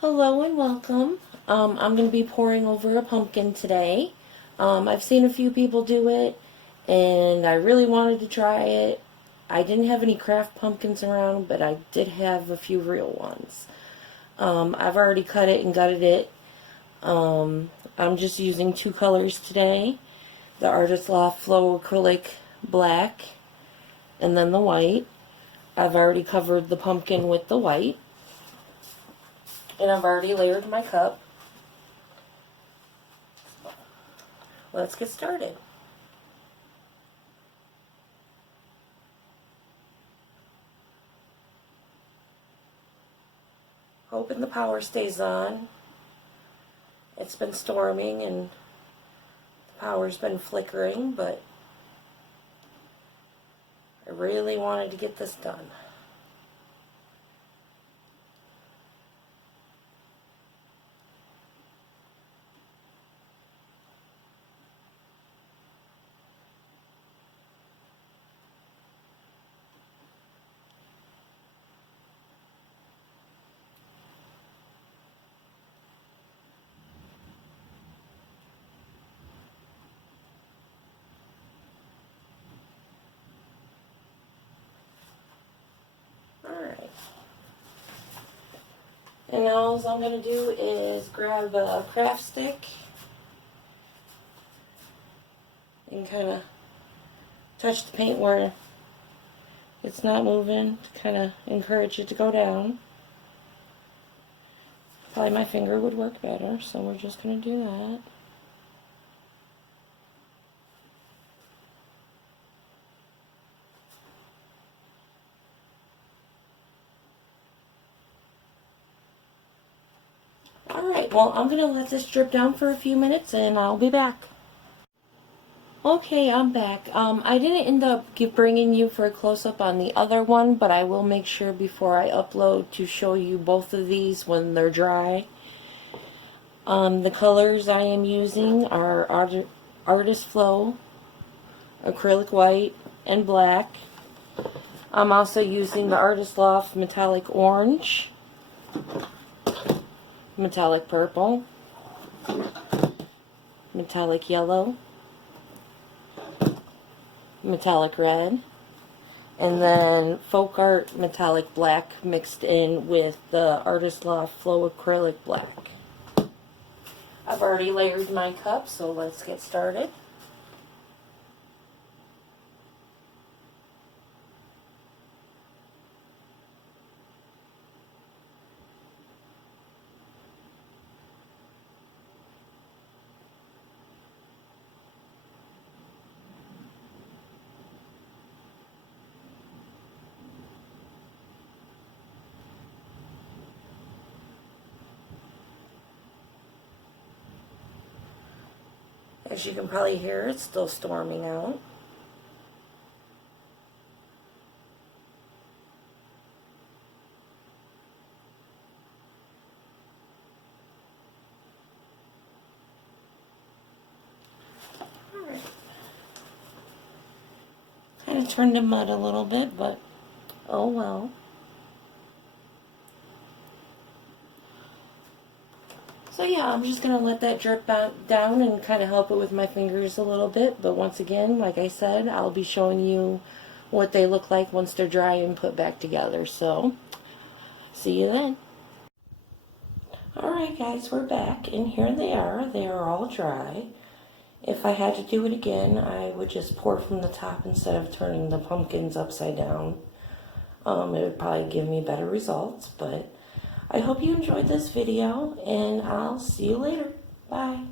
Hello and welcome. I'm going to be pouring over a pumpkin today. I've seen a few people do it and I really wanted to try it. I didn't have any craft pumpkins around, but I did have a few real ones. I've already cut it and gutted it. I'm just using two colors today. The Artist Loft Flow Acrylic Black and then the white. I've already covered the pumpkin with the white. And I've already layered my cup. Let's get started. Hoping the power stays on. It's been storming and the power's been flickering, but I really wanted to get this done. Alright. And now all I'm going to do is grab a craft stick and kind of touch the paint where it's not moving to kind of encourage it to go down. Probably my finger would work better, so we're just going to do that. Alright, well, I'm going to let this drip down for a few minutes and I'll be back. Okay, I'm back. I didn't end up bringing you for a close-up on the other one, but I will make sure before I upload to show you both of these when they're dry. The colors I am using are Artist Flow, Acrylic White, and Black. I'm also using the Artist Loft Metallic Orange, Metallic Purple, Metallic Yellow, Metallic Red, and then FolkArt Metallic Black mixed in with the Artist Loft Flow Acrylic Black. I've already layered my cup, so let's get started. As you can probably hear, it's still storming out. Alright. Kind of turned to mud a little bit, but oh well. So yeah, I'm just going to let that drip down and kind of help it with my fingers a little bit. But once again, like I said, I'll be showing you what they look like once they're dry and put back together. So, see you then. Alright guys, we're back, and here they are. They are all dry. If I had to do it again, I would just pour from the top instead of turning the pumpkins upside down. It would probably give me better results, but I hope you enjoyed this video, and I'll see you later. Bye.